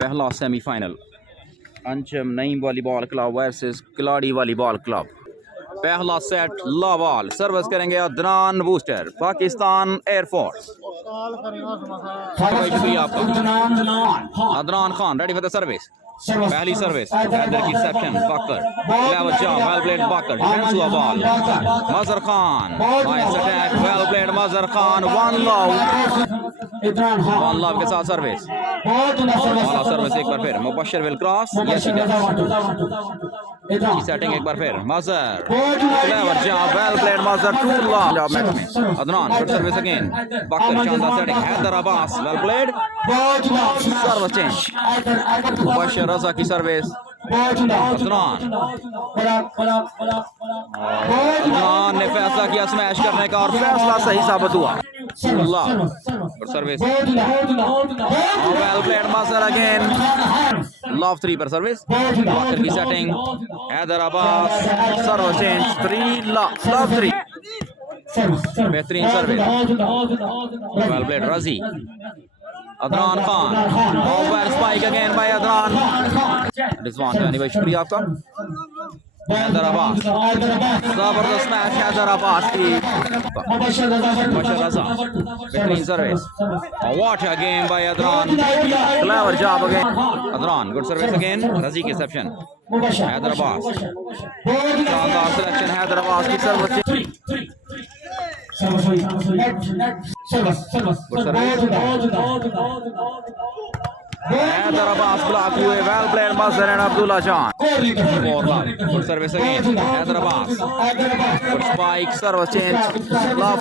पहला semifinal Anjum Naeem volleyball club versus किलाड़ी volleyball club. पहला सेट लावाल सर्विस करेंगे अदनान बूस्टर पाकिस्तान एयरफोर्स। शुक्रिया आपका Adnan Khan ready for the service. पहली सर्विस हैदर की reception Baqar clever job well played Baqar defence हुआ ball Mazhar Khan nice attack well played Mazhar Khan one love के साथ सर्विस वाला सर्विस एक बार फिर Mubashar will cross yes he does setting एक बार फिर मजहर clever job well played Mazhar two love job match में Adnan good service again Baqar शानदार setting Haider Abbas well played service change Mubashar Raza की सर्विस अदनान ने फैसला किया स्मैश करने का और फैसला सही साबित हुआ। Service well played Mazhar again love 3 पर सर्विस बाकर की setting Haider Abbas service change 3 love 3 बेहतरीन service well played Razi Adnan Khan over spike again by Adnan Rizwan यानी भाई शुक्रिया आपका। हैदर अब्बास जबरदस्त मैच हैदर अब्बास की मुबशर रजा बेहतरीन service what a game by Adnan clever job again Adnan good service again Razi की रिसेप्शन हैदर अब्बास शानदार सिलेक्शन हैदर अब्बास की सर्विस हैदर अब्बास ब्लॉक हुए well played Mazhar and Abdullah Jan good service again Haider Abbas good spike service change love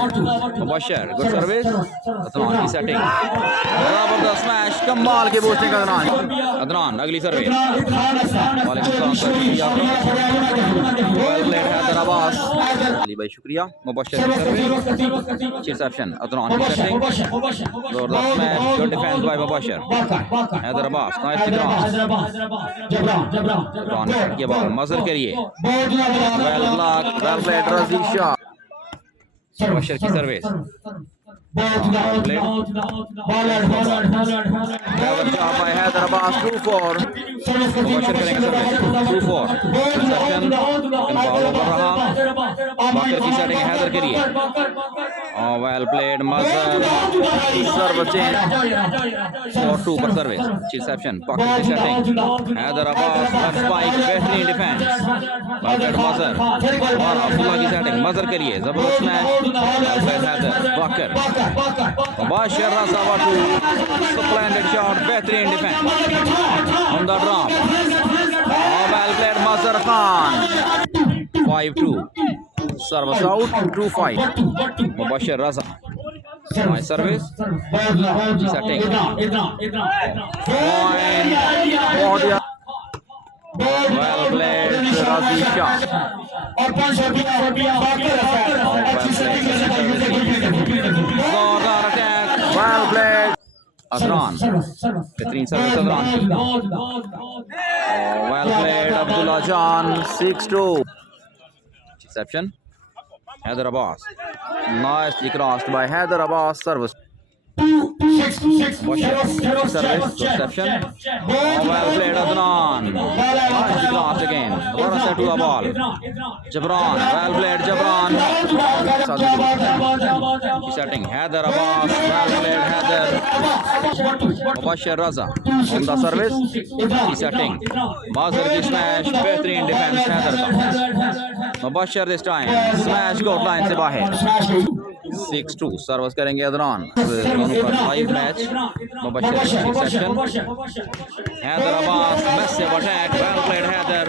Mubashar good service Adnan की सेटिंग जबरदस्त स्मैश कमाल की बूस्टिंग अदनान अगली service वालेकुम सलाम वेल प्लेड हैदर अब्बास अली भाई शुक्रिया मुबशर की सर्विस रिसेप्शन अदनान की सेटिंग जबरदस्त smash good defence by Mubashar Haider Abbas Jibran के बाद मजहर करिए well block well played Razi Shah Mubashar की सर्विस हैदर अब्बास 2-4 मुबशर करेंगे सर्विस 2-4 रिसेप्शन बॉल ओवर रहा बाकर की सेटिंग हैदर के लिए well played Mazhar service change 4-2 पर सर्विस रिसेप्शन बाकर की setting Haider Abbas left spike बेहतरीन डिफेंस वेल प्लेड मजहर और अब्दुल्ला की सेटिंग मजहर के लिए जबरदस्त match well played Haider Baqar Mubashar Raza what a splendid shot बेहतरीन defence on the drop well played Mazhar Khan 5-2 service out 2-5 Mubashar Raza nice service setting well played Razi Shah जोरदार अटैक वेल प्लेड अदनान बेहतरीन service Adnan well played Abdullah Jan 6-2 reception Haider Abbas nicely crossed by Haider Abbas service service reception well played Adnan nicely crossed again दोबारा set हुआ ball Jabran well played Jabran setting Haider Abbas well played Haider Mubashar Raza on the service setting Mazhar की smash बेहतरीन defence Haider का Mubashar this time smash court line से बाहर 6-2 service करेंगे अदनान दोनों का live match Mubashar section Haider Abbas massive attack well played Haider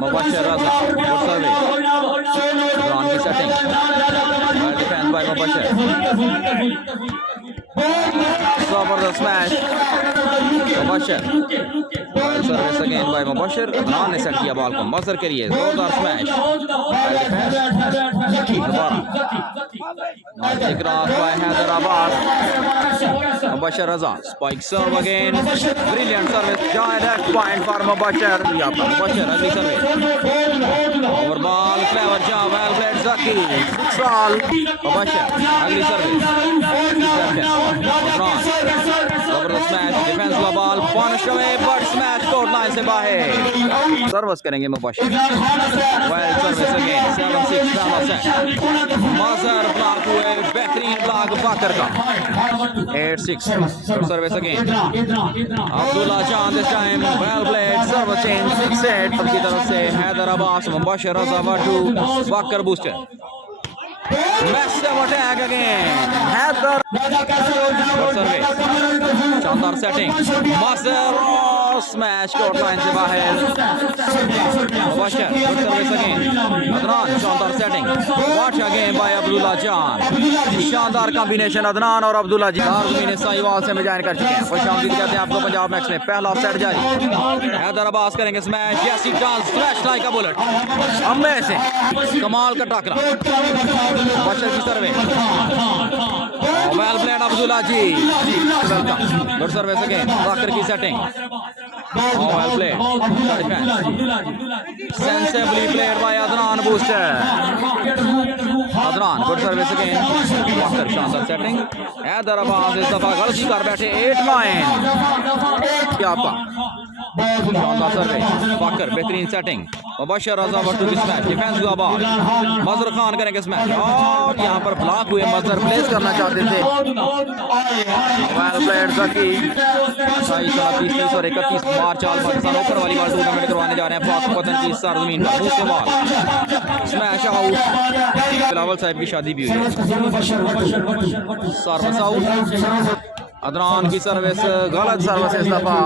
Mubashar Raza good service Adnan की setting well defence by Mubashar जबरदस्त smash Mubashar well service again by Mubashar Adnan ने सेट किया बॉल को मजहर के लिए जोरदार smash cross by Haider Abbas Mubashar Raza spike serve again brilliant service direct point for Mubashar Mubashar अगली service over ball clever job well played Zaki Mubashar अगली सर्विस स्मैश डिफेंस का ball punish away but smash court line से बाहर सर्विस करेंगे मुबशिर वेल सर्विस अगेन 7-6 पहला set मजर block हुए बेहतरीन ब्लॉक बाकर का 8-6 service again Abdullah Jan this time well played service change 6-8 की तरफ से Haider Abbas Mubashir Raza what a Baqar booster massive attack again Haider service शानदार setting Mazhar smash court line से बाहर Mubashir good service again Adnan शानदार setting watch again by Abdullah Jan शानदार कॉम्बिनेशन अदनान और अब्दुल्ला जान ने साहिवाल से में ज्वाइन कर चुके हैं खुशामदीद कहते हैं आपको पंजाब मैक्स में पहला सेट जारी हैदर अब्बास करेंगे स्मैश जैसी chance smash like a bullet amazing कमाल का टाकरा मुबशिर की सर्विस वेल प्लेड अब्दुल्ला जी वेलकम गुड सर्विस अगेन बाकर की setting well played sensibly played by Adnan Booster Adnan good service again Baकर शानदार सेटिंग हैदर अब्बास इस दफा गलती कर बैठे 8-9 क्या आपका शानदार सर्विस बाकर बेहतरीन सेटिंग मुबशिर रजा वाटू की स्मैश डिफेंस हुआ बॉल मजर खान करेंगे स्मैश और यहाँ पर ब्लॉक हुए मजर प्लेस करना चाहते थे वेल प्लेड जकी 30 और 31 मार्च चाल पाकिस्तान ओपन वॉलीबॉल टूर्नामेंट करवाने जा रहे हैं पाक वतन की सरजमीन पर दूसरे बॉल स्मैश आउट बिलावल साहब की शादी भी हुई है सर्विस आउट अदनान की सर्विस गलत सर्विस इस दफा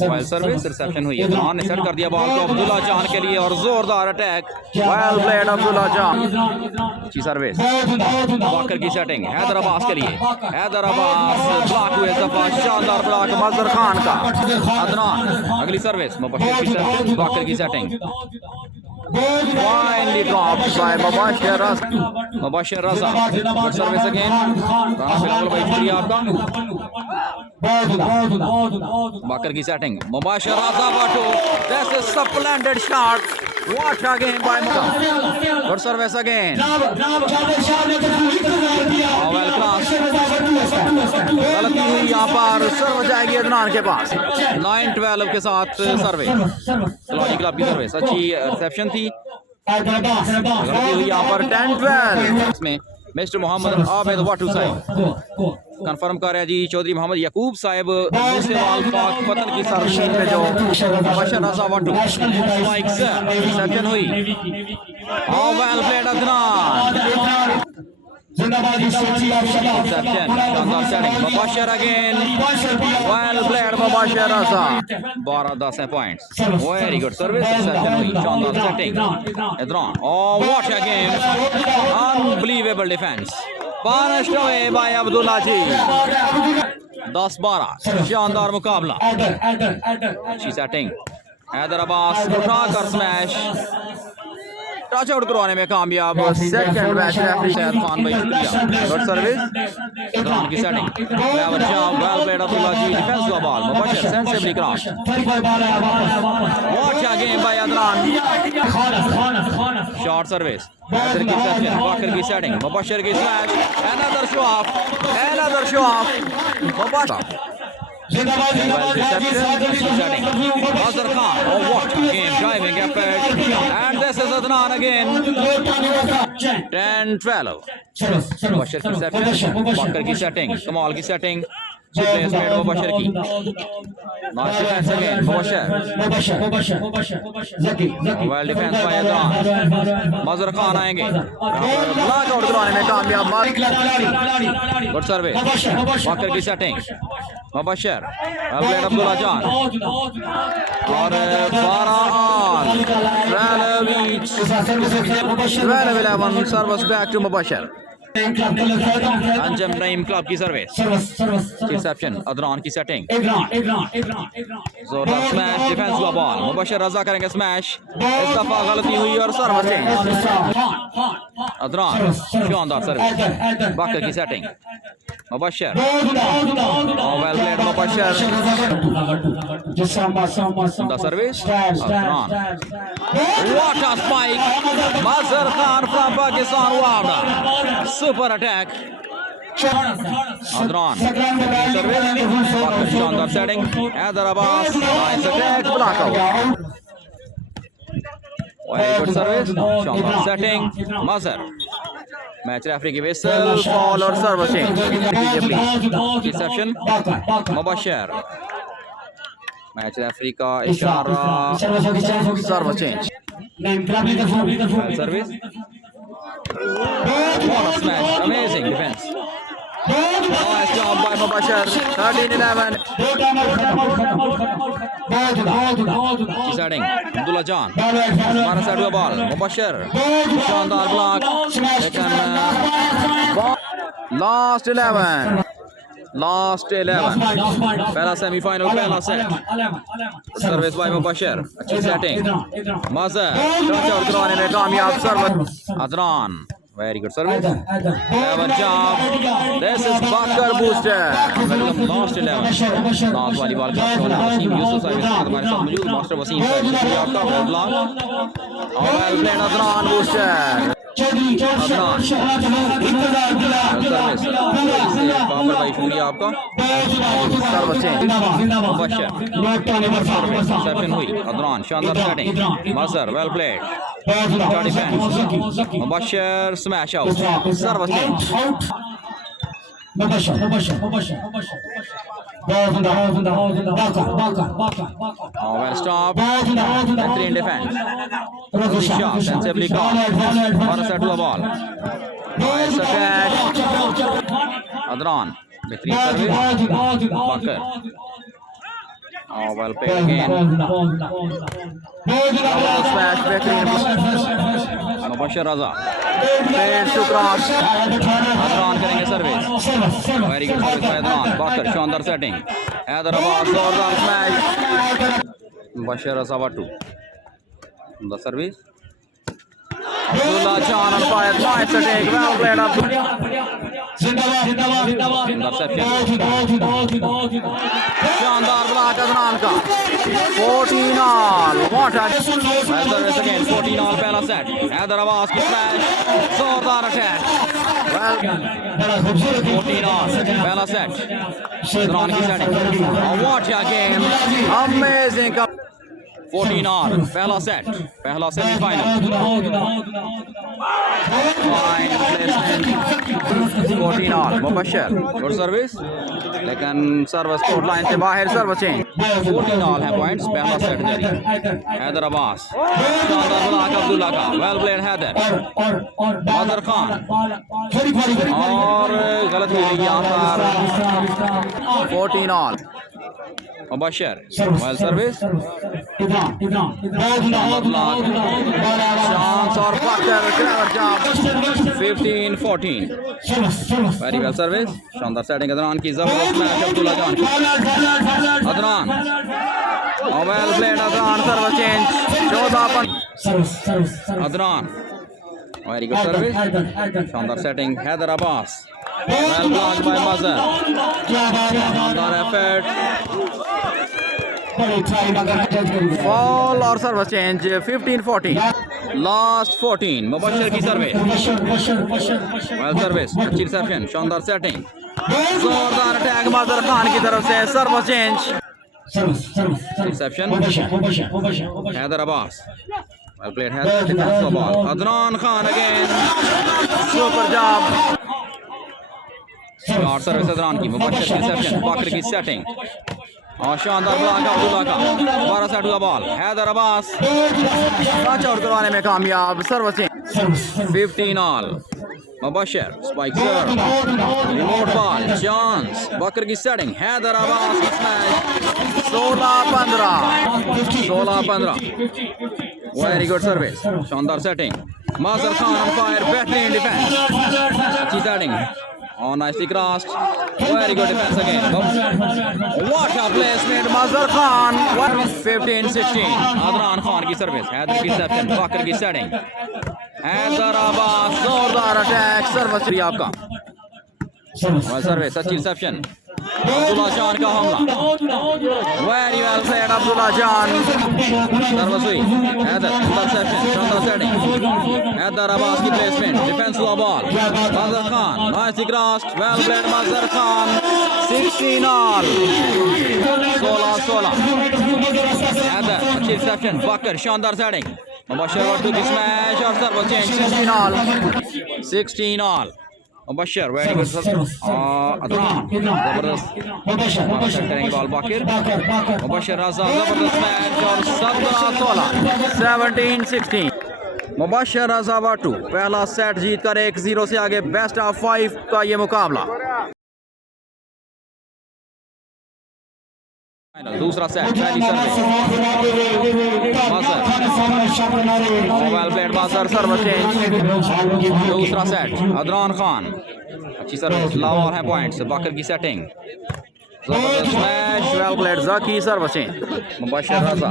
वेल सर्विस रिसेप्शन हुई अदनान ने सेट कर दिया बॉल को अब्दुल्ला जान के लिए और जोरदार अटैक वेल प्लेड अब्दुल्ला जान अच्छी सर्विस बाकर की सेटिंग हैदर अब्बास के लिए हैदर अब्बास ब्लॉक हुए दफा शानदार ब्लॉक मजर खान का अदनान अगली सर्विस मुबशिर की सर्विस बाकर की setting finally dropped by Mubashir Raza good service again Rana Bilawal भाई शुक्रिया आपका बाकर की setting Mubashir Raza what a that's a splendid shot watch again by good service again well class गलती हुई यहाँ पर सर्व जाएगी अदनान के पास 9-12 के साथ सर्विस सलाजी क्लब की सर्विस अच्छी रिसेप्शन थी गलती हुई यहाँ पर 10-12 इसमें मिस्टर मोहम्मद आबिद वाटू साहब कंफर्म कर रहे हैं जी चौधरी मोहम्मद यकूब साहब मुस्लिम पाक पतन की सरजमीन पे जो Mubashir Raza what a strikes reception हुई well played Adnan Mubashir again well played Mubashir Raza 12-10 points very good service reception हुई शानदार setting Adnan what a game unbelievable defence punished away by Abdullah ji 10-12 शानदार मुकाबला अच्छी सेटिंग हैदर अब्बास उठाकर स्मैश टच आउट करवाने में कामयाब second match referee Syed Khan भाई शुक्रिया गुड सर्विस अदनान की setting clever jump well played Abdullah ji defence का ball Mubashir sensibly cross watch again by Adnan short service Haider की सेटिंग बाकर की सेटिंग मुबशिर की smash another show of Mubashir Azhar Khan, what a game, driving effort, and this is Adnan again. 10-12. Mubashir की setting, Baqar की setting, कमाल की setting, placement Mubashir की. Nice defence again, Mubashir. Well defence by Adnan. Azhar Khan आएंगे. Block out करवाने में कामयाब. Good service. बाकर की सेटिंग. मुबशिर अब्दुल्ला जान और 12 service back to Mubashir Anjum Naeem club की सर्विस रिसेप्शन अदनान की सेटिंग जोरदार स्मैश डिफेंस हुआ बॉल मुबशिर रजा करेंगे स्मैश इस दफा गलती हुई और सर्विस अदनान शानदार सर्विस बाकर की setting Mubashir well played Mubashir the service Adnan what a spike Mazhar Khan from Pakistan वावड़ा सुपर अटैक अदनान सर्विस शानदार setting Haider Abbas nice attack block out very good service शानदार सेटिंग मजहर मैच रेफरी की विसल फॉल और serve change reception Mubashar match referee का इशारा serve change service smash amazing defense nice job by Mubashir 13-11 setting Abdullah Jan हमारा side का ball Mubashar शानदार block लेकिन last 11 पहला सेमीफाइनल पहला सेट सर्विस बाय मुबशर अच्छी सेटिंग मजहर टच आउट करवाने में कामयाब सर्व Adnan very good service 11 job this is Bakar booster welcome last 11 last वाली बॉल का वसीम यूसुफ सर्विस हमारे साथ मौजूद मास्टर वसीम साहब शुक्रिया आपका ब्लॉक और well played Adnan booster Adnan service Babar भाई शुक्रिया आपका सर्व चेंज मुबशर रिसेप्शन हुई अदनान शानदार setting Mazhar well played defence Mubashar smash out serve change well stop behind defense Shah sensibly caught for a set to a ball nice attack Adnan behind service Bakar well played again smash behind Mubashir Raza fades to cross Adnan करेंगे service very good service by Adnan Bakar शानदार setting Haider Abbas जोरदार smash Mubashir Raza 2 the service Abdullah Jan on fire nice attack well played up interception शानदार block Adnan का 14 all what a service again 14 all पहला set Haider Abbas की smash जोरदार attack well 14 all पहला set Adnan की setting what a game amazing 14 all पहला semifinal fine placement 14 all Mubashar good service लेकिन service court line से बाहर सर्व चेंज 14 all है पॉइंट्स पहला सेट जारी हैदर अब्बास शानदार ब्लॉक अब्दुल्ला का वेल प्लेड हैदर मजहर खान और गलत हुई यहाँ पर 14 all Mubashar well service chance और Bakar clever job 15-14 very well service शानदार सेटिंग अदनान की जबरदस्त match Abdullah Jan Adnan well played Adnan serve change 14 Adnan very good service शानदार setting Haider Abbas well blocked by Muzahar शानदार effort Fall or service change 15-14 last 14 Mubashar की सर्विस well service अच्छी reception शानदार setting जोरदार attack Mazhar Khan की तरफ से service change reception Haider Abbas well played Haider defence का ball Adnan Khan again super job और सर्विस अदनान की मुबशर की रिसेप्शन बाकर की सेटिंग और शानदार ब्लॉक अब्दुल्ला का 12 सेट हुआ ball Haider Abbas touch out करवाने में कामयाब serve change 15 all Mubashar spike serve remote ball chance Baqar की सेटिंग हैदर अब्बास की स्मैश 16-15 वेरी गुड सर्विस शानदार setting Mazhar Khan on fire बेहतरीन डिफेंस अच्छी setting Oh, nicely crossed. Very good defense again. What a placement, Muzahar Khan. 15-16. Adnan Khan की service, Haider की सेप्शन, बाकर की setting. Haider Abbas जोरदार attack service free आपका. सर्विस अच्छी रिसेप्शन. अब्दुल्ला जान का हमला. Very well played, अब्दुल्ला जान. सर्विस हुई. हैदर इंटरसेप्शन, शानदार सेटिंग. हैदर अब्बास की प्लेसमेंट, डिफेंस हुआ ball. Muzahar Khan, nicely crossed. Well played, Muzahar Khan. 16 all. 16. Heather, अच्छी reception. Bakar, शानदार setting. Mubashir Wattu की smash और serve change. 16 all. 16 all. Mubashir, very good. Adnan, जबरदस्त. करेंगे बॉल बाकिर. Mubashir Raza, जबरदस्त match और 17-16. मुबशर रज़ा वाटू पहला सेट जीत कर 1-0 से आगे. बेस्ट ऑफ 5 का ये मुकाबला. दूसरा सेट पहली service well played Mazhar serve change. दूसरा सेट अदनान खान अच्छी सर्विस. लाहौर है पॉइंट्स. बाकर की सेटिंग जबरदस्त smash well played Zaki serve change. Mubashar Raza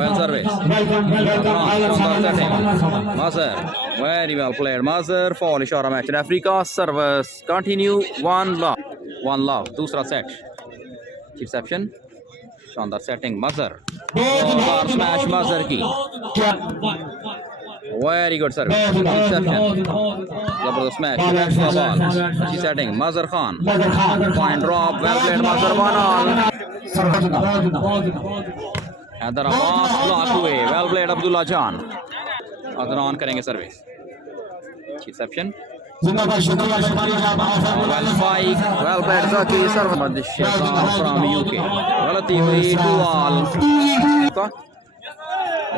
well service. Mazhar very well played. Mazhar fall इशारा मैच रेफरी का. Service continue. 1 लव. दूसरा सेट रिसेप्शन शानदार सेटिंग. मजर स्मैश मजर की वेरी गुड सर्विस. रिसेप्शन जबरदस्त स्मैश. अच्छी setting. Mazhar Khan point drop well played. मजर बनाल. हैदर अब्बास ब्लॉक हुए. Well played Abdullah Jan. अदनान करेंगे service. Reception well spike well played Zaki serve from UK. गलती हुई 2 all.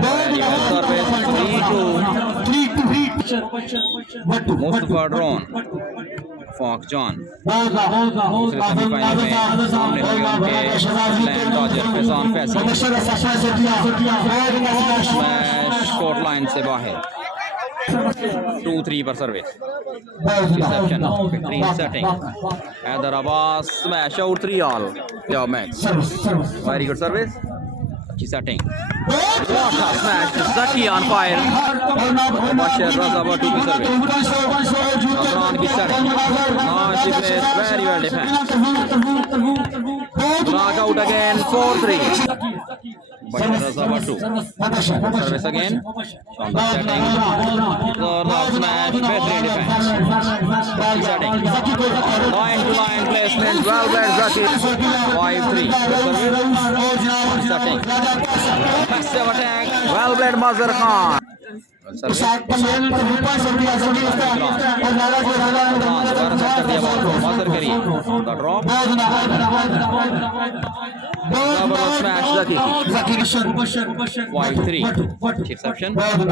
very well service 3-2. Mustafa ड्रोन फॉक जॉन दूसरे सेमीफाइनल में सामने होंगे उनके लैंड डॉजर Faizan Faisal. Smash court line से बाहर. 2-3 पर सर्विस. रिसेप्शन बेहतरीन setting. Haider Abbas smash out 3 all. Job match very good service. अच्छी setting. Smash Zaki on fire. Mubashir Raza Wattoo की सर्विस. अदनान की setting. Very well defence. Block out again 4-3. Mubashir Raza Wattoo service again. शानदार सेटिंग. स्मैश बेहतरीन defence. Setting line to line placement well played Zaki. 5-3 setting. massive attack well played Mazhar Khan. Smash Zaki. 5-3 reception. Massive,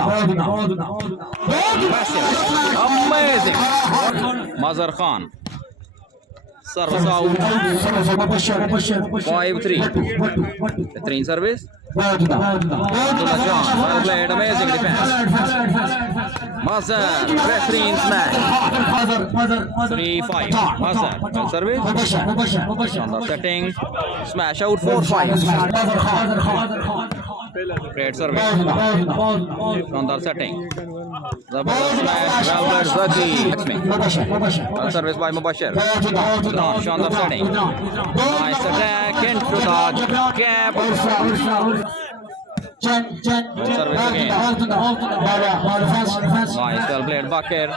amazing. Mazhar Khan service out. 5-3 3 service. Abdullah John well played, amazing defense. Mazhar behtering smash. 3-5 Mazhar well service. Shaundar setting. Smash out 4-5. Great service. Shaundar setting. Zabardast smash well played Zaki. Well service by Mubashir. Shaundar setting. Nice attack into the gap. Service again. Nice, well played Bakir.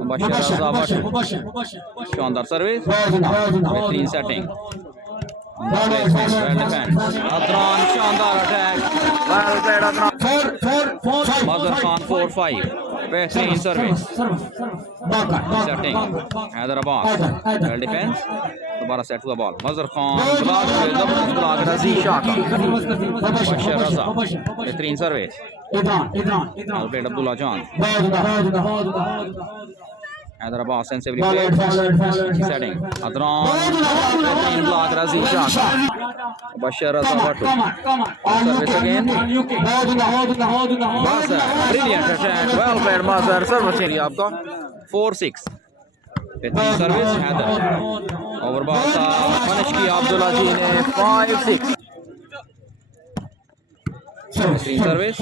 Mubashir Raza Wattu. Shaundar service. Behtering setting. Well defense. Adnan Shaundar attack. Well played Adnan. Mazhar Khan 4-5. Behtering service. Setting. Haider Abbas. Well defense. दोबारा set हुआ ball. Mazhar Khan block पे जबरदस्त block. Raziq Shah का. मुबशर रज़ा बेहतरीन service. Well played Abdullah Jan. Haider Abbas sensitively played. Setting. Adnan बेहतरीन block. Raziq Shah का. Mubashir Raza Wattoo. Service again. Mazhar brilliant attack. Well played Mazhar. Service area आपका 4-6. बेहतरीन सर्विस. हैदर ओवर बॉल था पनिश किया अब्दुल्ला जी ने. 5-6 बेहतरीन सर्विस.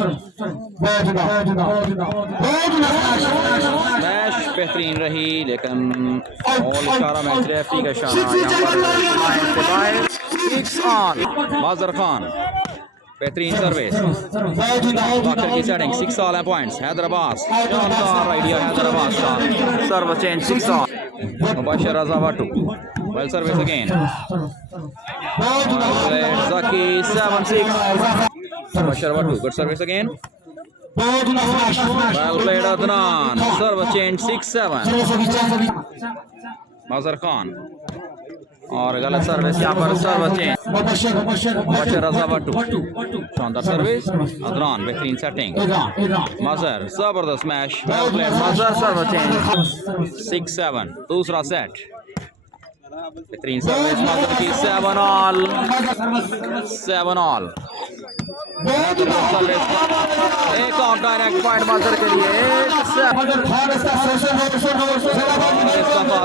मैच बेहतरीन रही लेकिन ऑल इशारा मैच रेफरी का इशारा. यहाँ पर 6 ऑन. माज़हर खान बेहतरीन सर्विस वाकर की setting 6 all points Haider Abbas शानदार आइडिया हैदर अब्बास का service change 6 all Mubashir Raza Wattoo well service again Zaki 7-6 Mubashir Wattoo good service again well played Adnan service change 6-7 Mazhar Khan और गलत सर्विस यहाँ पर सर्विस चेंज मुबशर रजा वाटू शानदार सर्विस अदनान बेहतरीन सेटिंग मजहर जबरदस्त smash well played Mazhar service change 6-7 दूसरा सेट बेहतरीन सर्विस मजहर की 7 ऑल सर्विस एक और डायरेक्ट पॉइंट मजहर के लिए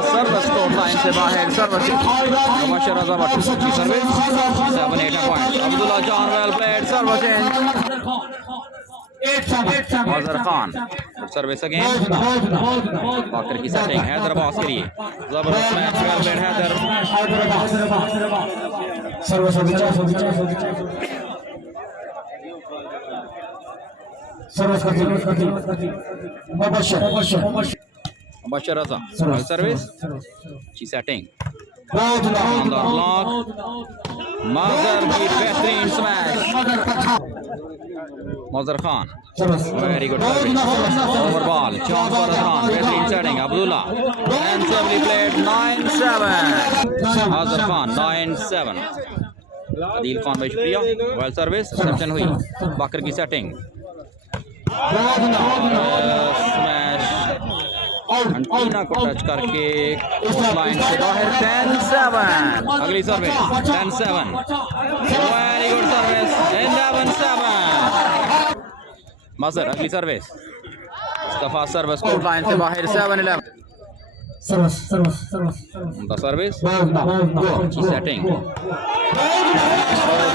सर्विस कोर्ट लाइन से बाहर सर्विस मुबशर रजा वाटू की service 7-8 point Abdullah Jan well played service change Mazhar Khan service again Waqar की सेटिंग हैदर अब्बास के लिए जबरदस्त match well played Haider Mubashar Raza service की सेटिंग शानदार ब्लॉक मजहर की बेहतरीन smash Mazhar Khan very good service over ball chance for Adnan बेहतरीन setting Abdullah handsomely played 9-7 Mazhar Khan 9-7 Adeel Khan भाई शुक्रिया वेल सर्विस रिसेप्शन हुई बाकर की सेटिंग स्मैश अंटीना को टच करके लाइन से बाहर 10-7 अगली सर्विस 10-7 वेरी गुड सर्विस 11-7 मजहर अगली सर्विस इस्तीफा सर्विस कोर्ट लाइन से बाहर 7-11 सर्विस अच्छी सेटिंग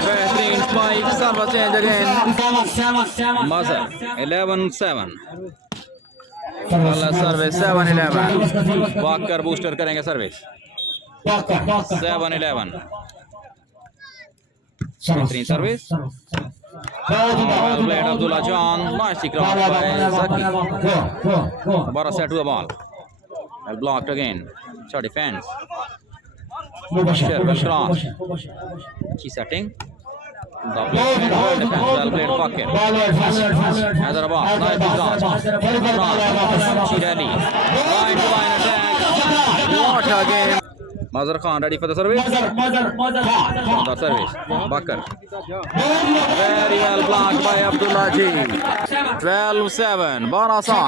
बेहतरीन spike service change again Mazhar 11-7 service 7-11 Waqar booster करेंगे सर्विस 7-11 बेहतरीन service played Abdullah Jan nice cross by Zaki दोबारा सेट हुआ बॉल ब्लॉक्ड अगेन अच्छा डिफेंस मुबशर क्रॉस अच्छी setting defense well played pocket Haider Abbas nice cross अच्छी rally line to line attack what again Mazhar Khan ready for the service the service Bakar very well blocked by Abdullah ji 12-7 12 आसान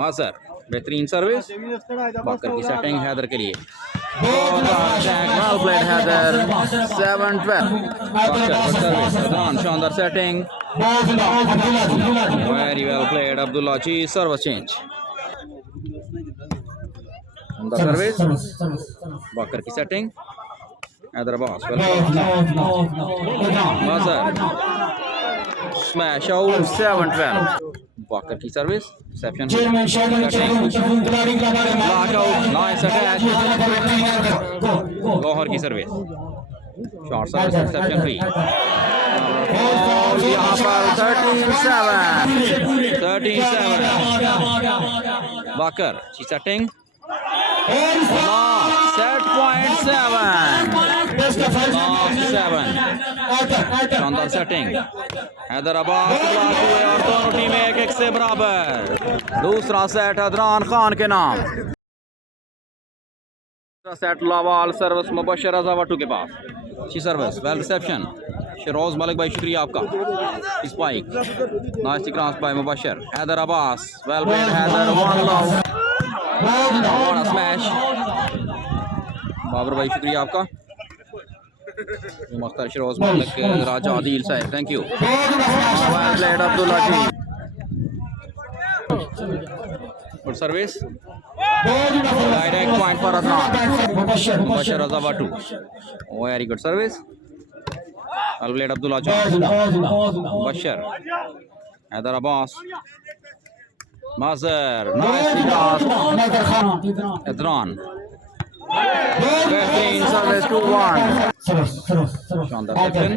मजहर बेहतरीन service Baqar की setting Haider के लिए well played Haider 7-12 Baqar service Adnan शानदार setting very well played Abdullah ji service change the service Baqar की setting Haider Abbas Mazhar smash out 7-12 Baqar की service reception nice attack Gohar की service short service reception हुई यहाँ पर 13-7 बाकर की सेटिंग सेट पॉइंट 7 शानदार सेटिंग हैदर अब्बास ब्लॉक हुए और दोनों टीमें 1-1 से बराबर दूसरा सेट अदनान खान के नाम दूसरा सेट लावाल सर्विस मुबशर रजा वाटू के पास अच्छी service well reception Sharoz Malik भाई शुक्रिया आपका spike nice cross by Mubashar Haider Abbas well played Haider one love smash Babar भाई शुक्रिया आपका Mukhtar Sharoz Malik Raja Adil sahab thank you well played Abdullah ji good service direct point for Adnan Mubashir Raza Wattoo very good service well played Abdullah Jan Mubashir Haider Abbas Mazhar nice cross Adnan बेहतरीन सर्विस 2-1 शानदार section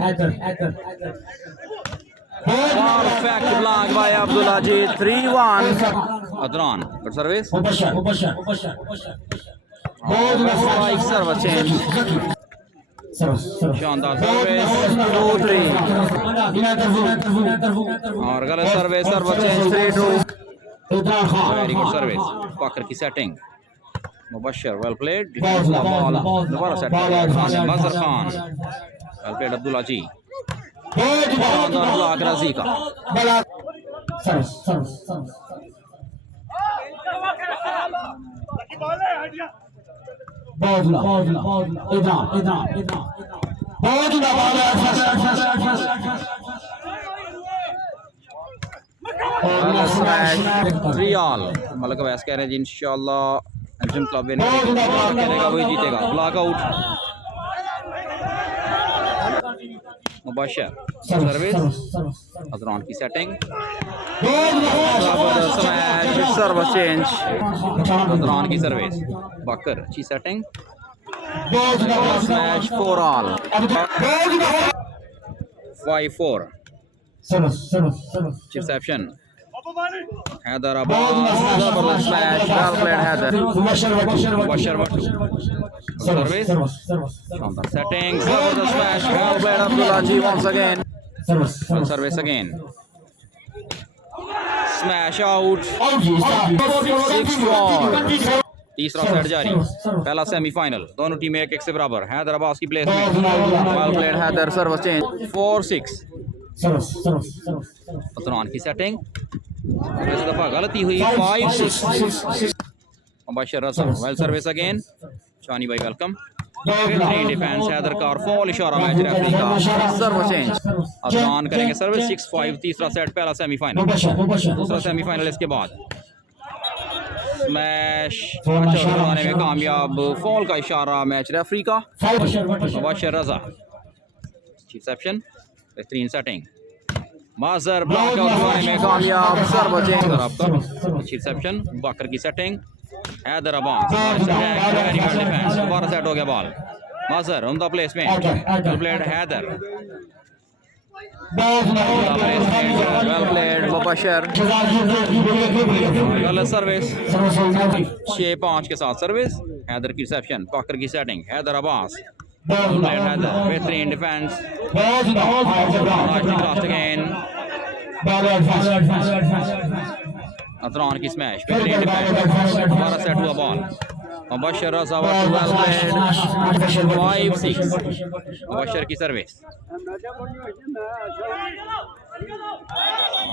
perfect block by Abdullah ji 3-1 Adnan good service strike service change शानदार service 2-3 और गलत service service change 3-2 very good service Baqar की setting Mubashar well played defence the ball दोबारा set Mazhar Khan well played Abdullah ji शानदार block Razi का मलक वैस कह रहे हैं जी इंशाल्लाह एल्जिम क्लब करेगा वही जीतेगा block out Mubashir service Adnan की setting smash service change Adnan की सर्विस बाकर अच्छी setting smash 4-all 5-4 reception Haider Abbas जबरदस्त smash well played Haider Mubashir service शानदार सेटिंग जबरदस्त smash well played Abdullah ji once again service again smash out 6-4 तीसरा सेट जारी पहला सेमीफाइनल दोनों टीमें एक से बराबर हैदर अब्बास की प्लेस में well played Haider service change 4-6 Adnan की सेटिंग इस दफा गलती हुई 5-6 Mubashar Raza well service again Shani भाई वेलकम डिफेंस हैदर का और फॉल इशारा मैच रेफरी का सर्विस चेंज अदनान करेंगे सर्विस 6-5 तीसरा सेट पहला सेमीफाइनल दूसरा सेमीफाइनल इसके बाद स्मैश बनाने में कामयाब फॉल का इशारा मैच रेफरी का मुबशर रज़ा रिसेप्शन बेहतरीन सेटिंग माजर ब्लॉक आउट करने में कामयाब सर्विस चेंज आपका अच्छी रिसेप्शन बाकर की setting Haider Abbas very good defence दोबारा सेट हो गया ball Mazhar on the placement well played Haider well played Mubashar गलत सर्विस 6-5 के साथ सर्विस हैदर की रिसेप्शन बाकर की सेटिंग हैदर अब्बास हैदर बेहतरीन डिफेंस अगेन अदनान की स्मैश बेहतरीन डिफेंस दोबारा सेट हुआ बॉल मुबशर रज़ा 5-6 मुबशर की सर्विस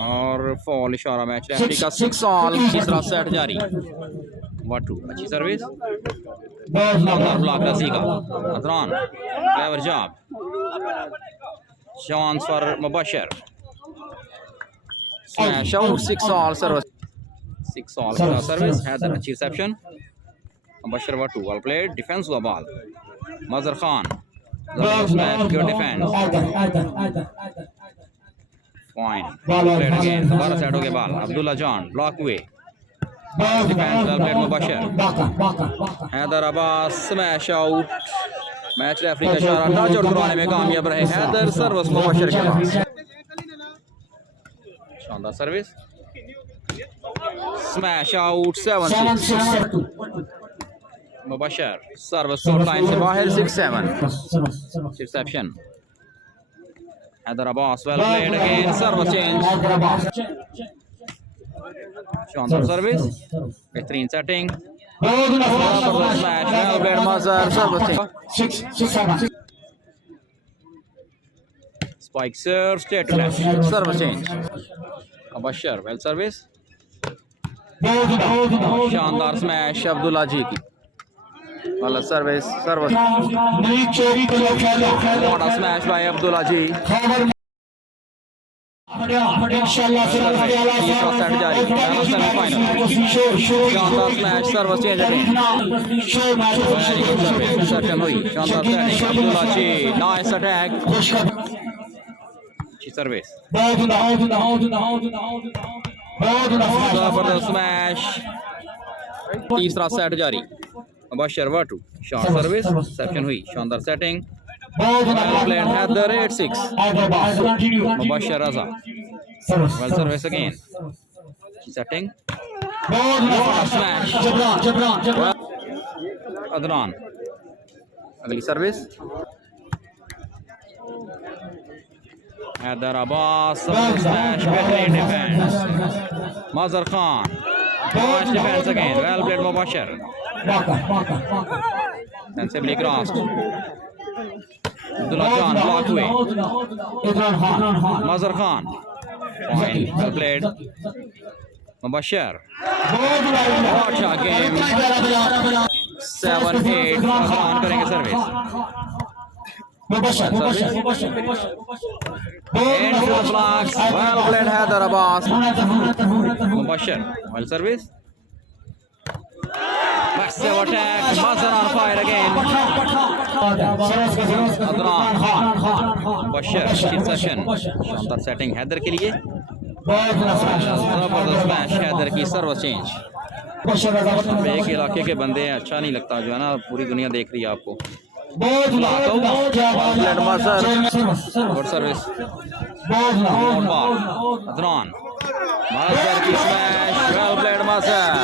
और फॉल इशारा मैच रेफरी का 6-all तीसरा सेट जारी 1-2 अच्छी सर्विस ब्लॉक रजी का Adnan clever job chance for Mubashir smash out 6-all service 6-all service Haider अच्छी reception Mubashir 2 well played defence हुआ ball Mazhar Khan smash good defence fine played again दोबारा सेट हो गया बॉल अब्दुल्ला जॉन ब्लॉक हुए defence well played Mubashar Haider Abbas smash out match referee का इशारा touch out करवाने में कामयाब रहे हैदर सर्विस मुबशर के पास शानदार service smash out 7-6 Mubashar service line से बाहर 6-7 reception Haider Abbas well played again service change शानदार सर्विस बेहतरीन setting smash well played Mazhar service change spike serve straight to left service change Mubashar well service शानदार स्मैश अब्दुल्ला जी की वाला service smash by Abdullah ji शानदार smash service change second हुई शानदार setting Abdullah ji nice attack अच्छी service जबरदस्त स्मैश तीसरा सेट जारी मुबशर 2 शॉर्ट सर्विस रिसेप्शन हुई, शानदार setting, well played Haider 8-6, Mubashir Raza, well service again, setting, smash, Adnan, अगली सर्विस, हैदर अब्बास, स्मैश, बेहतरीन defence, Mazhar Khan, nice defence again, well played Mubashir, sensibly crossed, Abdullah Jan block हुए, Mazhar Khan, point, well played Mubashir, अच्छा गेम, 7-8, अदनान करेंगे service, into the blocks, well played Haider Abbas, Mubashir, well service, massive attack, Mazhar on fire again, Adnan, Mubashir, sheet session, शानदार setting Haider के लिए, जबरदस्त smash Haider की सर्व change, एक इलाके के बंदे हैं, अच्छा नहीं लगता जो है ना, पूरी दुनिया देख रही है आपको, गुड सर्विस, अदनान, मजहर की smash, well played Mazhar,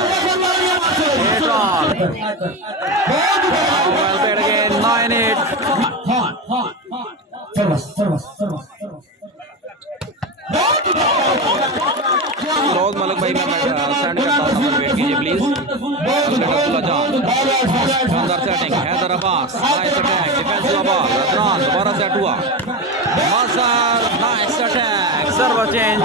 hit on, well played again, 9-8, रोज मलिक भाई मैं सेंड करता हूँ, नंबर वेट कीजिए प्लीज, शानदार setting, Haider Abbas, nice attack, defensive ball, Adnan दोबारा सेट हुआ, Mazhar, nice attack, serve change,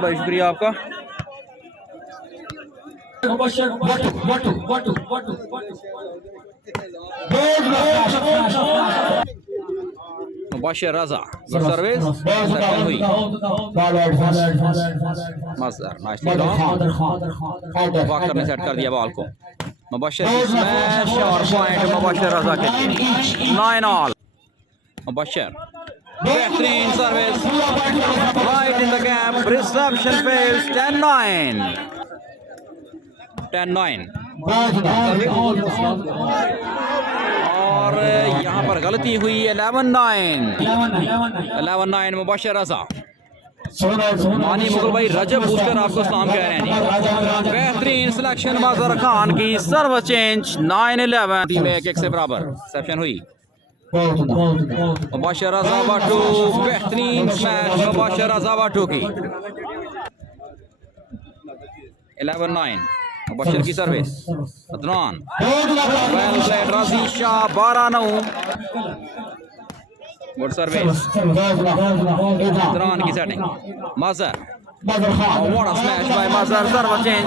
भाई शुक्रिया आपका, Mubashar Raza, good service, second हुई, मजहर नाइस वाकर ने सेट कर दिया बॉल को, मुबशर की स्मैश और पॉइंट मुबशर रजा के लिए, 9-all, मुबशर बेहतरीन service, right in the gap, reception fails, 10-9, 10-9, और यहाँ पर गलती हुई, 11-9, मुबशर रजा, मानी मुगल भाई रजब बूस्टर आपको सलाम कह रहे हैं जी, बेहतरीन सिलेक्शन मजहर खान की, सर्व चेंज, 9-11, टीम में 1-1 से बराबर, रिसेप्शन हुई, मुबशर रजा बाटू, बेहतरीन स्मैश मुबशर रजा बाटू की, 11-9, मुबशर की service, Adnan, well played Razi Shah, 12-9, good service, Adnan की setting, Mazhar, what a smash by Mazhar, serve change,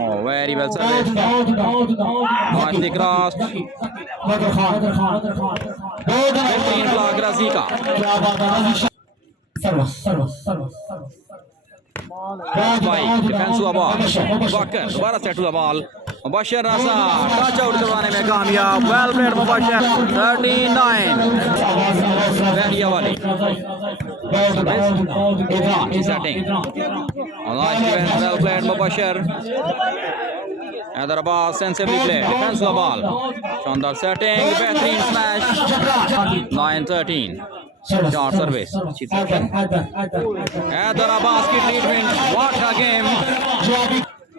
oh very well service, nicely crossed, बेहतरीन ब्लॉक रजी का, डिफेंस हुआ बॉल, वाकर दोबारा सेट हुआ ball, Mubashar Raza touch out करवाने में कामयाब, वेल प्लेड मुबशर, 39, बैरिया वाली setting, nice defence, well played Mubashar, Haider Abbas sensibly played, defence हुआ बॉल, शानदार सेटिंग, बेहतरीन smash, 9-13, short service, Haider Abbas की treatment, what a game,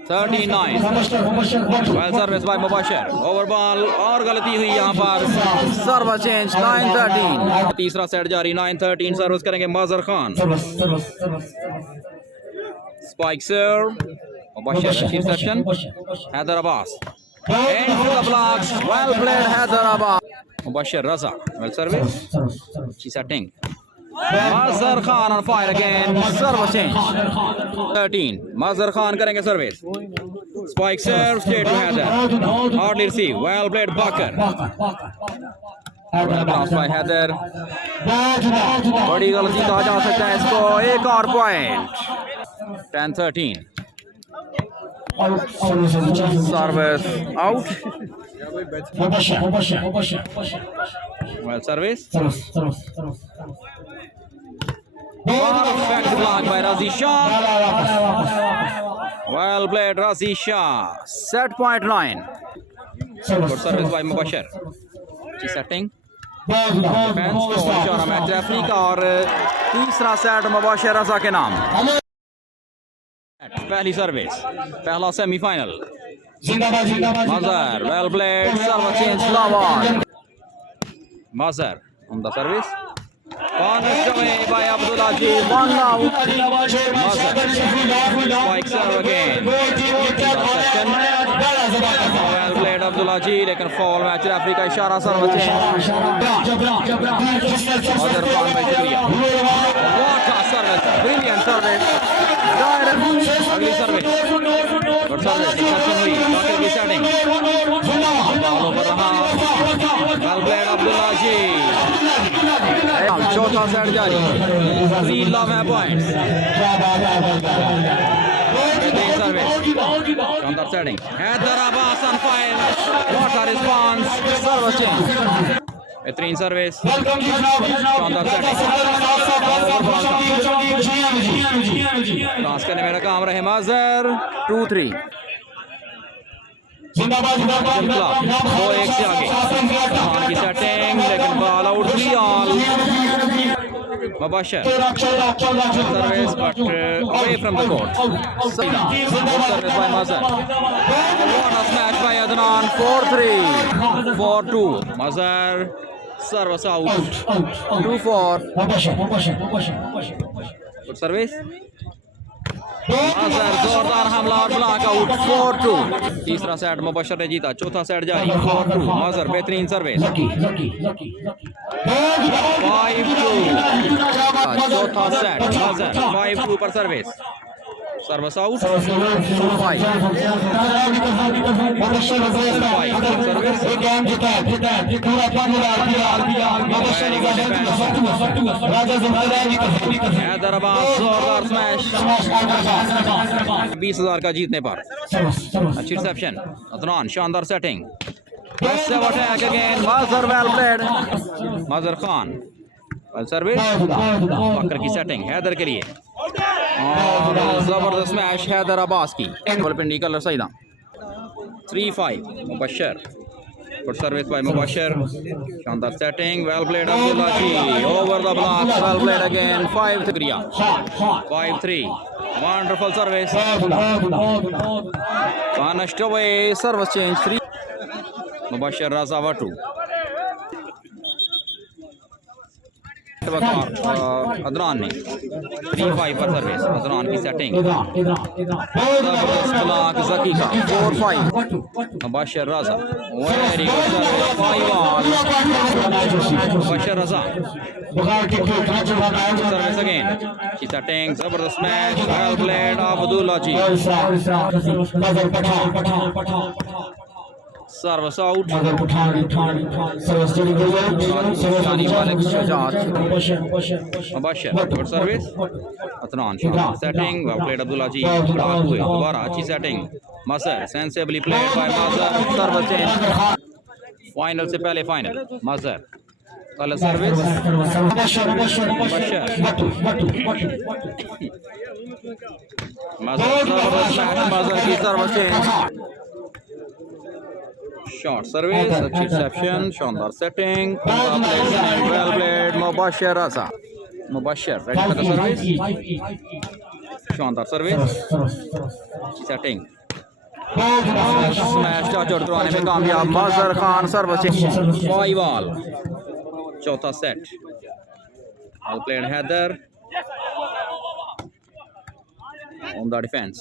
39, well service by Mubashar, over ball और गलती हुई यहाँ पर, सर्व चेंज, 9-13, तीसरा सेट जारी, 9-13, सर्विस करेंगे मजहर खान, स्पाइक सर्व, मुबशर अच्छी section, Haider Abbas, into the blocks, well played Haider Abbas, Mubashar Raza, well service, अच्छी setting, Mazhar Khan on fire again, serve change, 13, Mazhar Khan करेंगे service, spike serve, straight to Haider, hardly receive, well played Baqar, cross by Haider, बड़ी गलती कहा जा सकता है इसको, एक और point, 10-13, service out. Well service. Perfect block by Razi Shah. Well played Razi Shah. Set point 9. Good service by Mubashir. She's setting. Defense तो इशारा मैच रेफरी का और तीसरा सेट मुबाशिर रज़ा के नाम. पहली सर्विस, पहला semifinal. Mazhar, well played, serve change, Lawan. Mazhar on the service. Punished away by Abdulaziz, 1 out. Mazhar, spike serve again. Well played Abdulaziz, लेकिन fall match referee का इशारा, serve change. Mazhar Khan भाई शुक्रिया. What a service, brilliant service. अगली service. Good service, सचिन हुई, बाकी की सेटिंग. Ball over रहा. Well played Abdulaziz. चौथा सेट जारी. 3 love है points. बेहतरीन सर्विस. शानदार setting. Haider Abbas on fire. What a response. Service change. बेहतरीन सर्विस. शानदार सेटिंग. पास करने में नाकाम रहे माजर. 2-3. 2-1 से आगे. खान की सेटिंग लेकिन ball out 3 all. Mubashir service but away from the court. Service by Mazhar. What a smash by Adnan. 4-3. 4-2. Mazhar service out. 2-4. Good service. Mazhar जोरदार हमला और ब्लॉक आउट. 4-2. तीसरा सेट मुबashir ने जीता. चौथा सेट जारी. 4-2. Mazhar बेहतरीन सर्विस. 5-2. चौथा सेट Mazhar 5-2 पर service. Service out. 2-5. Haider Abbas जोरदार स्मैश. 20,000 का जीतने पर. अच्छी रिसेप्शन. अदनान शानदार setting. Attack again. Mazhar well played. Mazhar Khan well service. बकर की सेटिंग हैदर के लिए और जबरदस्त मैच हैदर अब्बास की. पिंडी कलर सईदा. 3-5 Mubashir. Good service by Mubashir. शानदार setting. Well played Abdullah ji. Over the block. Well played again. 5-3. 5-3. Wonderful service. punished away. Service change. 3. Mubashir Raza Watu. Adnan ने 3-5 पर सर्विस. अदनान की सेटिंग. जबरदस्त ब्लॉक जकी का. 4-5. Mubashir Raza. Very good service. 5 all. Mubashir Raza. सर्विस अगेन. की सेटिंग. जबरदस्त match. Well played Abdullah ji. Service out. Mubashir good service. Adnan setting. Well played Abdullah ji. Block हुए. दोबारा अच्छी setting. Mazhar sensibly played by Mazhar. Service change. Final से पहले फाइनल. Mazhar कलर सर्विस. मुबashir Mazhar की सर्विस चेंज. Short service. अच्छी रिसेप्शन. शानदार setting. Well played Mubashir Raza. Mubashir ready for the service. शानदार सर्विस. सेटिंग. स्मैश चाचोर करवाने में कामयाब. Mazhar Khan service 5 all. चौथा set. Well played Haider on the defence.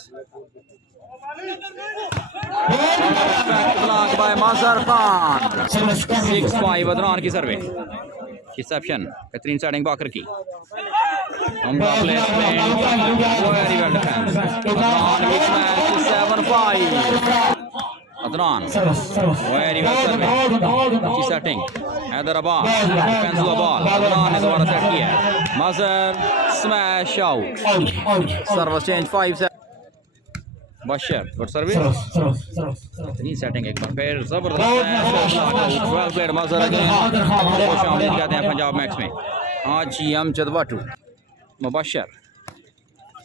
Block by Mazhar Khan. 6-5 Adnan की सर्विस. रिसेप्शन. बेहतरीन सेटिंग बाकर की. On the placement. Very well defense. Adnan की smash. 7-5. Adnan very well service. अच्छी setting. Haider Abbas. Defence low ball. Adnan ने दोबारा set किया. Mazhar smash out. Service change. 5-7. Bashar, good service. Resetting एक बार फिर जबरदस्त वेल प्लेड मजर अगेन खुश आमदीद कहते हैं पंजाब मैक्स में। आज जी अमजद वाटू मुबशर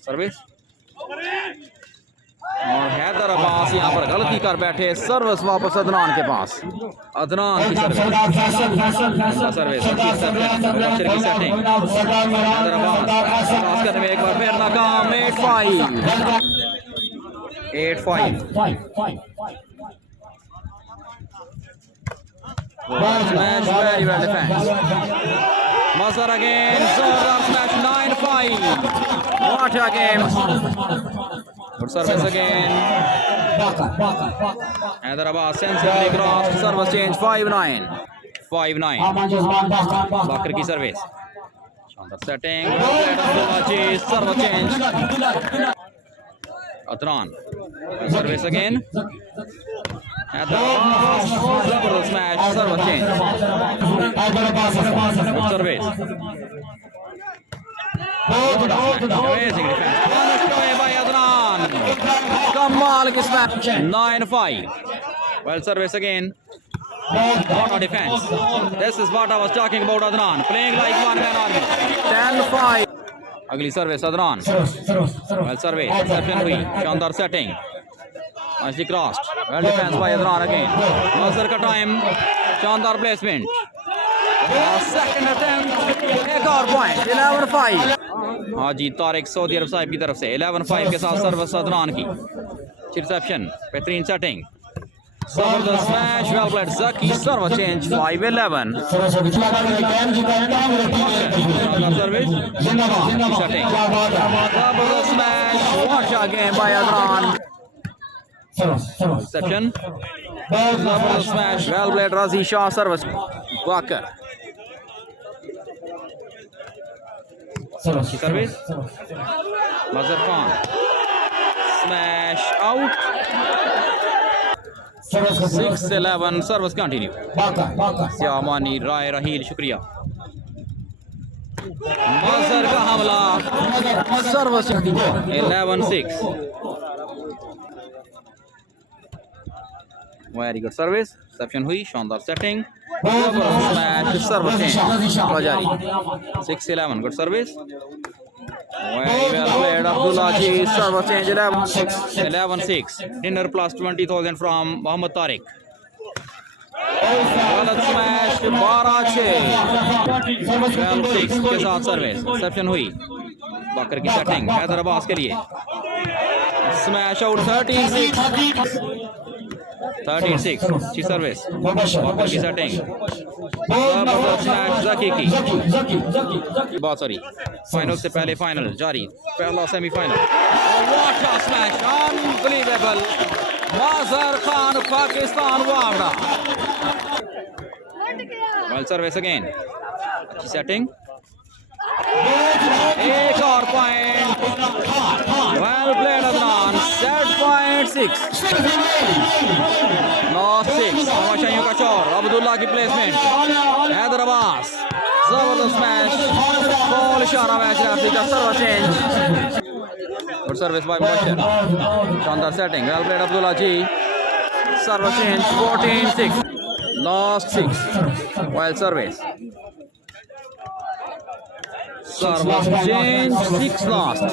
सर्विस और हैदर अब्बास यहाँ पर गलती कर बैठे। सर्विस वापस अदनान के पास। अदनान की सर्विस मुबशर की सेटिंग। हैदर अब्बास करने में एक बार फिर नाकाम। 8-5 smash, very well defense. Mazhar again, Zordar smash, 9-5. What a game. Good service again. Hyder Abbas sensibly crossed, service change, 5-9. 5-9. Bakr ki service. Chandar setting, service change. Adnan, service again. Zabardast smash, service change. Good service. Amazing defense. Punished away by Adnan. Kamal ki smash. 9-5. Well service again. What a defense. This is what I was talking about Adnan. Playing like one man army. 10-5. अगली service Adnan well service exception हुई। शानदार setting nicely crossed well defense by Adnan again। मजर का time शानदार placement. Second attempt एक और point 11-5। हाँ जी Tariq Saudi अरब साहिब की तरफ से 11-5 के साथ सर्विस अदनान की। रिसेप्शन बेहतरीन सेटिंग जबरदस्त smash well played Zaki service change 5-11। Service setting जबरदस्त smash what a game by Adnan. Reception जबरदस्त smash well played Razi Shah service Waqar service Mazhar Khan smash out 6-11 service continue. सियामानी राय रहील शुक्रिया। मजर का हमला service 11-6 very good service reception हुई। शानदार setting smash service change 6-11 good service very well played Abdullah ji service change 11-6 dinner plus 20,000 from Mohammad Tariq। गलत smash 12-6 12-6 के साथ service reception हुई। बाकर की सेटिंग हैदर अब्बास के लिए स्मैश आउट 13-6 अच्छी सर्विस बाकर की सेटिंग स्मैश जकी की बहुत सॉरी फाइनल से पहले फाइनल जारी पहला semifinal. What a smash unbelievable Mazhar Khan Pakistan वावड़ा वेल सर्विस अगेन अच्छी सेटिंग एक और पॉइंट वेल प्लेड अदनान 7.6 9-6 तमाशाइयों का शोर अब्दुल्ला की प्लेसमेंट हैदर अब्बास जबरदस्त मैच बॉल इशारा मैच रेफरी का सर्विस चेंज और सर्विस बाय मुबशर शानदार setting well played Abdullah ji service change 14-6 last 6 well service service change 6 last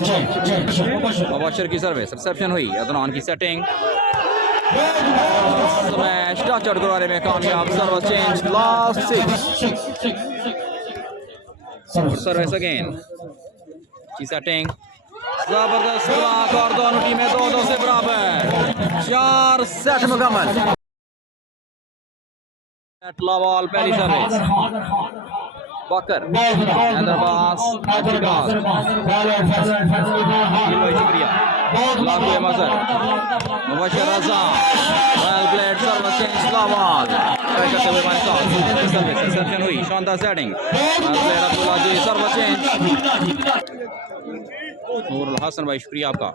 Mubashir की सर्विस रिसेप्शन हुई। अदनान की सेटिंग स्मैश टच आउट करवाने में कामयाब सर्विस चेंज लास्ट 6 सर्विस अगेन की सेटिंग जबरदस्त ब्लॉक और दोनों टीमें 2-2 से बराबर 4 सेट मुकम्मल। लावाल पहली सर्विस बाकर हैदर अब्बास शुक्रिया मजर Mubashar Raza well played service change लावाल करते हुए रिसेप्शन हुई। शानदार setting well played Abdullah ji service change Nurul Hasan भाई शुक्रिया आपका।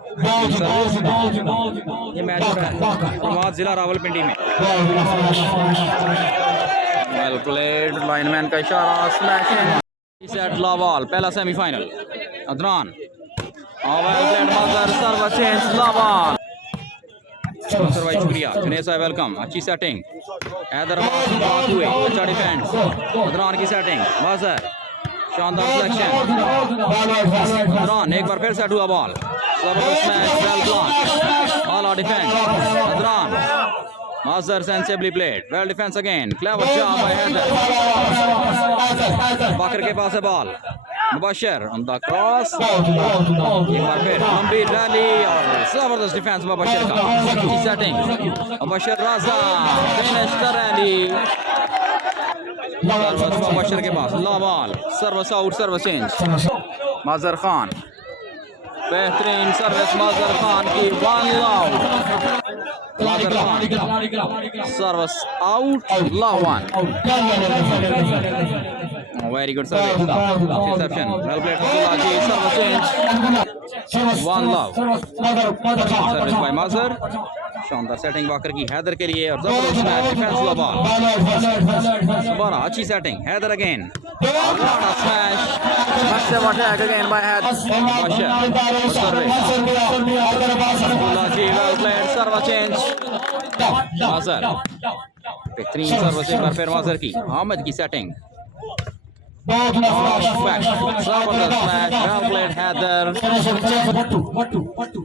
ये मैच हो रहा है जमात जिला रावलपिंडी में। वेल प्लेड लाइनमैन का इशारा स्मैशिंग सेट लावाल पहला सेमीफाइनल अदनान वेल प्लेड मजर सर्विस चेंज लावाल सर भाई शुक्रिया जुनेद साहब वेलकम अच्छी सेटिंग हैदराबाद ब्लॉक हुए अच्छा डिफेंस अदनान की सेटिंग माजर शानदार सिलेक्शन अदनान एक बार फिर सेट हुआ बॉल जबरदस्त match well plan all defence Adnan Mazhar sensibly played well defence again clever job by Haider Baqar के पास है ball Mubashir on the cross एक बार फिर लंबी रैली और जबरदस्त डिफेंस मुबशर का अच्छी setting Mubashir Raja finish the rally Mubashir के पास ला ball service out service change Mazhar Khan बेहतरीन सर्विस माजर खान की वन लव माजर Khan service out La one very good service reception well played Abdullah ji service change one love service by Mazhar शानदार setting walker की हैदर के लिए और जबरदस्त मैच डिफेंस हुआ बॉल दोबारा अच्छी setting Haider again smash massive attack again by Haider Bashir service Abdullah ji well played serve change Mazhar बेहतरीन सर्विस एक बार फिर माजर की अहमद की सेटिंग जबरदस्त match well played Haider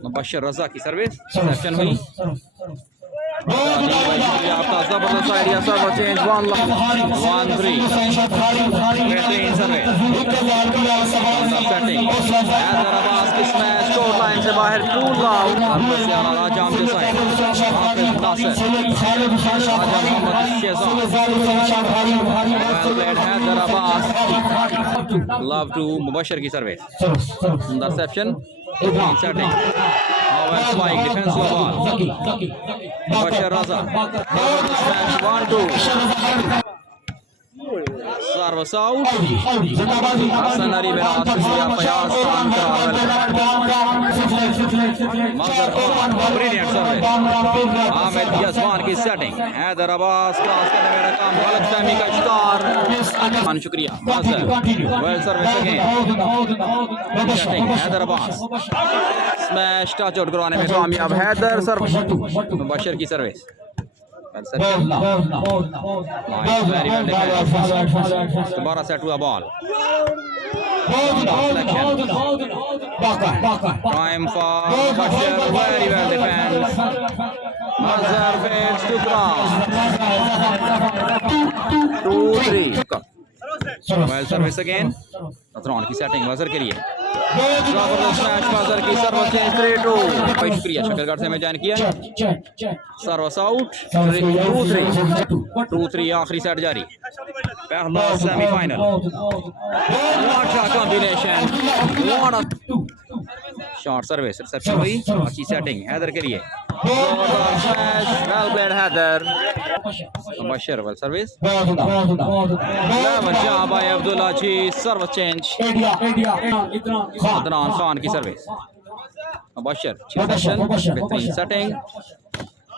Mubashar Raza की सर्विस सेक्शन हुई आपका जबरदस्त आइडिया सर्व चेंज 1-3 बेहतरीन सर्विस सेटिंग हैदर अब्बास की स्मैश कोर्ट लाइन से बाहर टू लाउट आजम के side Hafiz Nasir Azam Muhammad Shezan Haider Abbas love two Mubashir की service interception setting spike defence ball Mubashir Raja smash 1-2 service out Hassan Ali बिराज शुक्रिया फयाज खान मजर खान ब्रिलियंट सर्विस आमिद यजमान की सेटिंग हैदर अब्बास क्रॉस करने में नाकाम गलत फहमी का शिकार शुक्रिया Mazhar well service again setting Haider Abbas smash touch out करवाने में कामयाब हैदर सर्विस मुबशर की सर्विस दोबारा सेट हुआ ball time for Mubashir very well defence Mazhar fails to cross 2-3 well service again Adnan की सेटिंग मजर के लिए जबरदस्त मैच मजर की सर्विस चेंज 3-2 भाई शुक्रिया शकरगढ़ से हमें ज्वाइन किया सर्विस आउट 2-3 आखिरी सेट जारी पहला semifinal what a combination what a short service reception हुई अच्छी सेटिंग हैदर के लिए well played Haider Mubashir well service by Abdullah ji service change Adnan Khan की सर्विस मुबशर बेहतरीन सेटिंग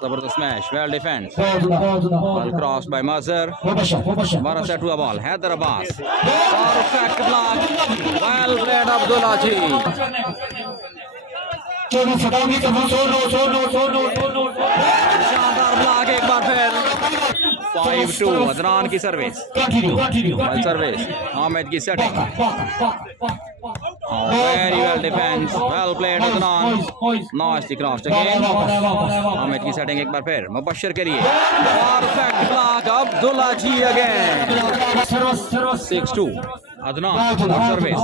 जबरदस्त match well defence ball cross by Mazhar हमारा सेट हुआ ball Haider Abbas perfect block well played Abdullah ji शानदार ब्लॉक एक बार फिर 5-2 अदनान की सर्विस सर्विस हामिद की setting very well defence well played Adnan nice cross again Hamid की सेटिंग एक बार फिर मुबशर के लिए परफेक्ट ब्लॉक अब्दुल्ला जी अगेन 6-2 अदनान सर्विस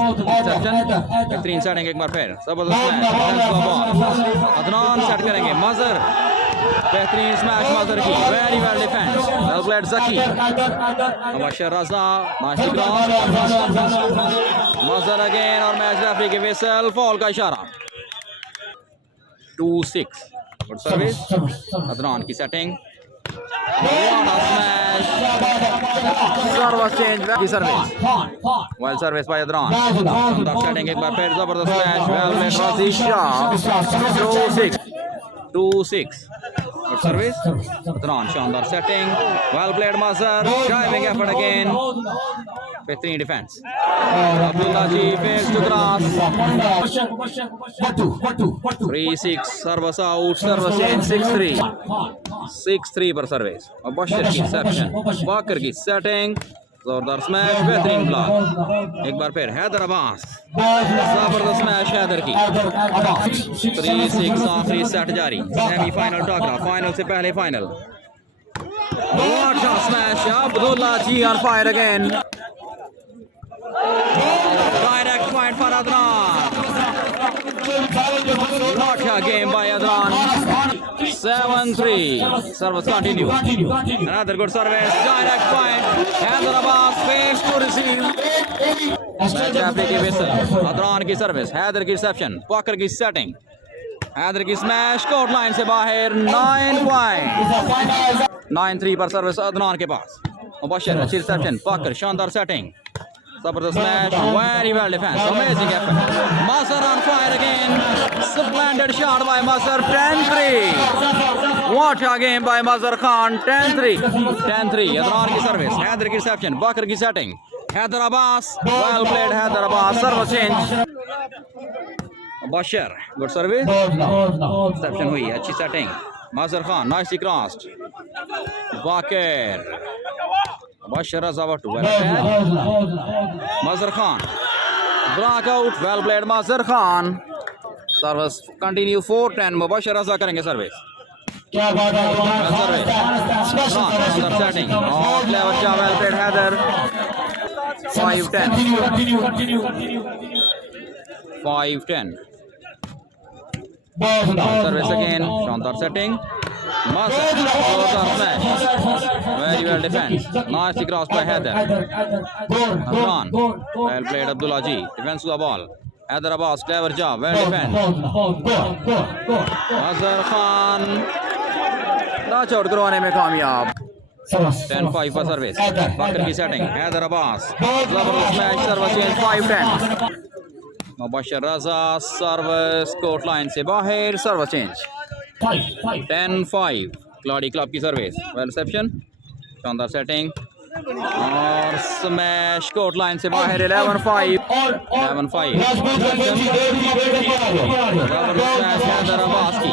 बेहतरीन सेटिंग एक बार फिर जबरदस्त अदनान सेट करेंगे मजर बेहतरीन स्मैश मजर की very well defence well played Zaki Mubashir Raza nice cross Mazhar again और मैच रेफरी के विसल फॉल का इशारा 2-6 गुड सर्विस अदनान की सेटिंग सर्विस चेंज की service well service by Adnan setting एक बार फिर जबरदस्त मैच वेल प्लेड राजी शाह 2-6 गुड सर्विस अदनान शानदार setting well played Mazhar driving effort again बेहतरीन defence. Abdullah ji fails to cross. 3-6 service out, service change 6-3। 6-3 पर सर्विस। मुबशर की रिसेप्शन, वाकर की सेटिंग, जोरदार स्मैश, बेहतरीन ब्लॉक। एक बार फिर हैदर अब्बास, जबरदस्त स्मैश हैदर की। 3-6 आखिरी सेट जारी। सेमीफाइनल टकरा, फाइनल से पहले final. What a smash! Abdullah Ji on fire again. Direct point for Adnan. What a game by Adnan. 7-3. Service continue. Another good service. Direct point. Hyder Abbas fails to receive. Match referee की whistle. Adnan की service, Haider की reception, Waqar की setting, Haider की smash court line से बाहर। 9 point. 9-3 पर service Adnan के पास। मुबशर अच्छी रिसेप्शन, वॉकर शानदार सेटिंग, जबरदस्त smash, very well defence, amazing effort. Mazhar on fire again, splendid shot by Mazhar. 10-3। What a game by Mazhar Khan. 10-3। Adnan की सर्विस, हैदर की रिसेप्शन, वॉकर की setting, Haider Abbas, well played Haider Abbas, serve change. Mubashar good service, reception हुई, अच्छी setting. Mazhar Khan nicely crossed, Waqar, Mubashar Raza वटू, Mazhar Khan block out, well played Mazhar Khan. Service continue 4-10। Mubashar Raza करेंगे service. Setting और clever shot, well played Haider. 5-10। 5-10। Service again, शानदार setting, very well defence, nice cross by Haider. Adnan, well played Abdullah ji, defence to the ball. Haider Abbas, clever job, well defence. Mazhar Khan touch out करवाने में कामयाब। 10-5 पर service, Waqar की setting, Haider Abbas, जबरदस्त match, service change. 5-10। Mubashar Raza service court line से बाहर, service change. 10-5 Claude club की service, well reception, शानदार सेटिंग और स्मैश कोर्ट लाइन से बाहर। 11-5। हैदर अब्बास की,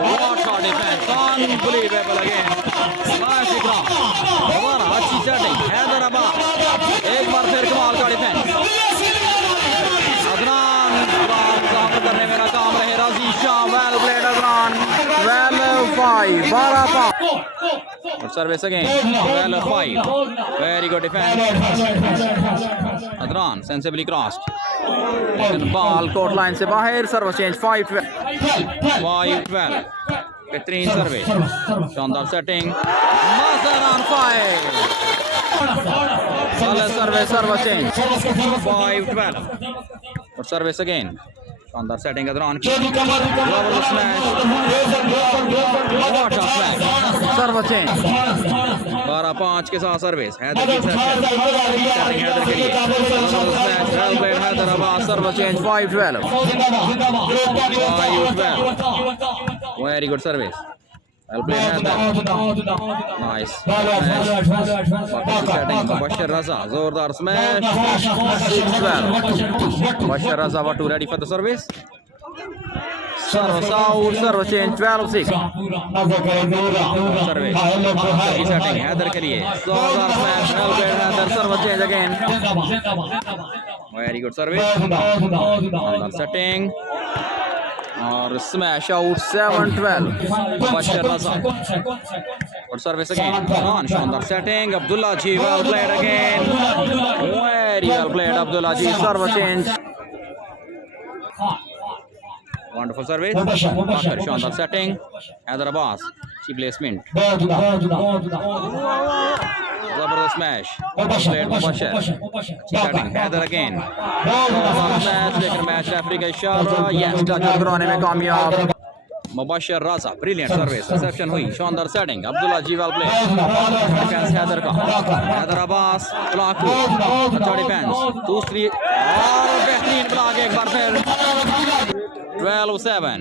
what a defense, unbelievable again, अच्छी सेटिंग, हैदर अब्बास, एक बार फिर कमाल का डिफेंस। अदनान करने में नाकाम रहे, राजी Shah, well played Adnan. 12-5, 12 service again, 12-5, very good defence. Adnan sensibly crossed, लेकिन बॉल कोर्ट लाइन से बाहर, सर्विस चेंज। 5-12। बेहतरीन सर्विस, शानदार setting, Mazhar on fire, service change. 5-12 और सर्विस अगेन, शानदार सेटिंग अदनान की, जबरदस्त मैच, सर्विस चेंज। 12-5 के साथ सर्विस, हैदर की सेटिंग, हैदर के लिए जबरदस्त match, well played Haider Abbas, service change. 5-12। Very good service, well played Haider, nice setting. Mubashar Raza, जोरदार स्मैश। 6-12। मुबशर रजा वटू ready for the service, service out, service change. 12-6 service, setting Haider के लिए, जोरदार smash, well played Haider, service change again. Very good service, setting और smash out. 7-12। Mubashar Raza और service again, शानदार setting, Abdullah ji, well played again, very well played Abdullah ji, service change. Wonderful service, शानदार setting, Haider Abbas, अच्छी placement, जबरदस्त match, played Mubashar, अच्छी सेटिंग, हैदर अगेन, मैच, लेकिन match referee का इशारा, यस टच करवाने में कामयाब। मुबशर रजा, ब्रिलियंट सर्विस, रिसेप्शन हुई, शानदार setting, Abdullah ji, well played, defence Haider का, हैदर अब्बास, ब्लॉक, अच्छा डिफेंस, दूसरी और बेहतरीन ब्लॉक एक बार फिर। 12-7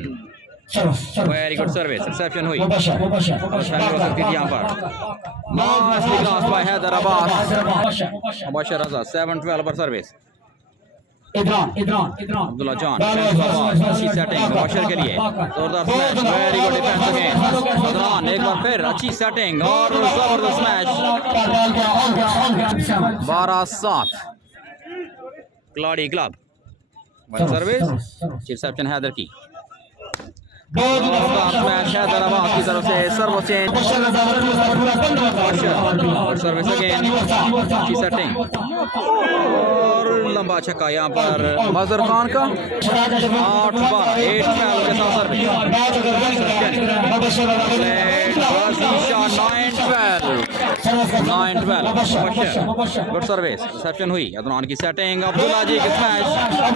वेरी गुड सर्विस, रिसेप्शन हुई, शामिल हो सकती थी यहाँ पर। Nicely crossed by Haider Abbas. Mubashar Raza 7-12 पर सर्विस। अब्दुल्ला जॉन, अच्छी सेटिंग मुबशर के लिए, जोरदार smash, very good defence again. Adnan एक बार फिर अच्छी सेटिंग और जबरदस्त स्मैश। 12-7 क्लॉडी क्लब। सर्विस, रिसेप्शन हैदर की, स्मैश हैदर अब्बास की तरफ से, सर्व चेंज और सर्विस अगेन, अच्छी सेटिंग और लंबा छक्का यहाँ पर मजहर खान का। 8-12 8-12 के साथ सर्विस। 9-12 गुड सर्विस, रिसेप्शन हुई। अदनान की सेटिंग, अब्दुल्ला जी की smash,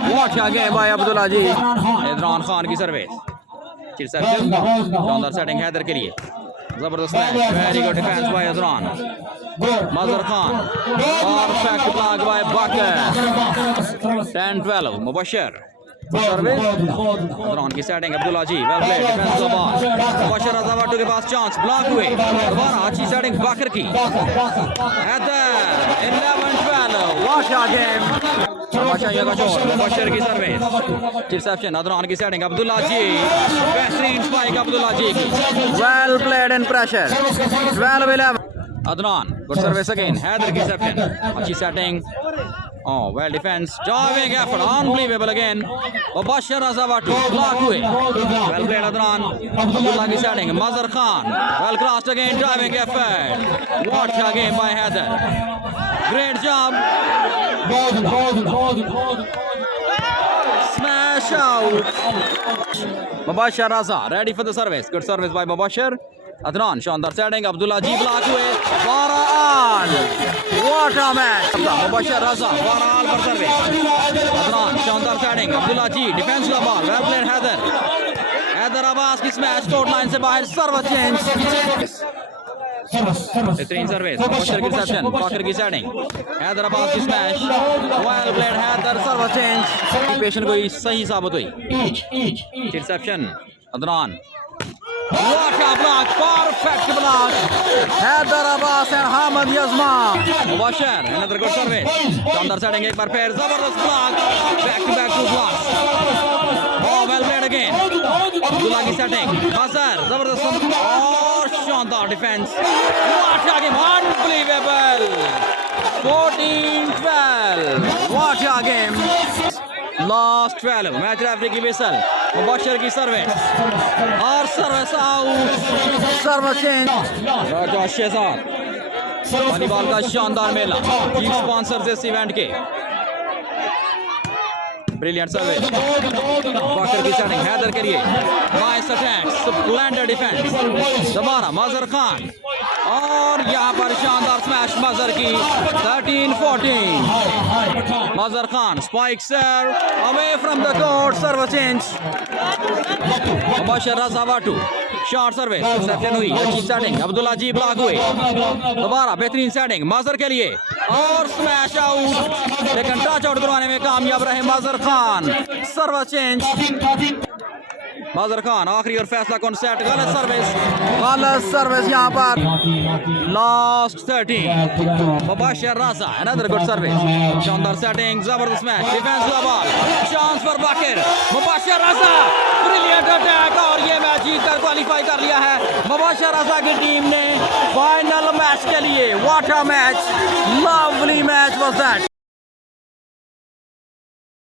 watch game by Abdullah ji. Imran Khan की सर्विस, रिसेप्शन, शानदार सेटिंग हैदर के लिए, जबरदस्त match, very good defence by Adnan. Mazhar Khan, perfect block by Waqar. 10-12 Mubashar service, Adnan की setting, Abdullah ji well played, defence का बॉल, मुबशर अज़ावाटू के पास चांस, ब्लॉक हुए, दोबारा अच्छी सेटिंग बकर की। Haider 11-12 watch game. मुबशर की सर्विस, रिसेप्शन, अदनान की सेटिंग, अब्दुल्ला जी, बेहतरीन स्पाइक अब्दुल्ला जी की, well played in pressure. 12-11 Adnan, good service again, Haider की रिसेप्शन, अच्छी setting, oh well defense, diving effort, unbelievable again. Mubashar अज़ावाटू ब्लॉक हुए, well played अदनान। अब्दुल्ला की setting, Mazhar Khan, well crossed again, diving effort, watch again by Haider, great job, smash out. Mubashar Raza ready for the service, good service by Mubashar. Adnan शानदार setting, Abdullah ji block हुए, 12 on, what a match. Mubashar Raza 12 on पर service. Adnan शानदार setting, Abdullah ji defence का ball, well played Haider. Haider Abbas की smash court line से बाहर, serve change, बेहतरीन service, Mubashar की रिसेप्शन, बकर की सेटिंग, हैदर अब्बास की smash, well played Haider, serve change, पेशेंट कोई सही साबित हुई। Reception Adnan, what a block, perfect block, Haider Abbas and Hamad Yazma। Mubashar another good service, शानदार सेटिंग, एक बार फिर जबरदस्त block, back to back two blocks, oh well played again। Abdullah की सेटिंग, मजहर जबरदस्त और शानदार defence, what a game, unbelievable। 14-12 what a game। Last 12 match referee की विसल, मुबशर की सर्विस और सर्विस आउट, सर्व चेंज। राजा शेजाद वॉलीबॉल का शानदार मेला, चीफ स्पॉन्सर्स इस इवेंट के, ब्रिलियंट सर्विस, बकर की सेटिंग हैदर के लिए, नाइस अटैक, स्प्लेंडर डिफेंस, दोबारा मजहर खान और यहाँ पर शानदार स्मैश मजहर की। 13-14 Mazhar Khan, spike serve away from the court, serve change. Mubashar अज़ावाटू शॉर्ट सर्विस, रिसेप्शन हुई, अच्छी सेटिंग, अब्दुल्ला जी ब्लॉक हुए, दोबारा बेहतरीन सेटिंग मजहर के लिए और स्मैश आउट, लेकिन टच आउट करवाने में कामयाब रहे मजहर खान, सर्व चेंज। मजहर खान आखिरी और फैसला कौन सेट, गलत सर्विस यहाँ पर। Last 13 Mubashar Raza another good service, शानदार सेटिंग, जबरदस्त मैच, डिफेंस का ball, chance for Baqar, Mubashar Raza brilliant attack और ये मैच जीतकर क्वालिफाई कर लिया है मुबशर रज़ा की टीम ने फाइनल मैच के लिए। What a match, lovely match was that.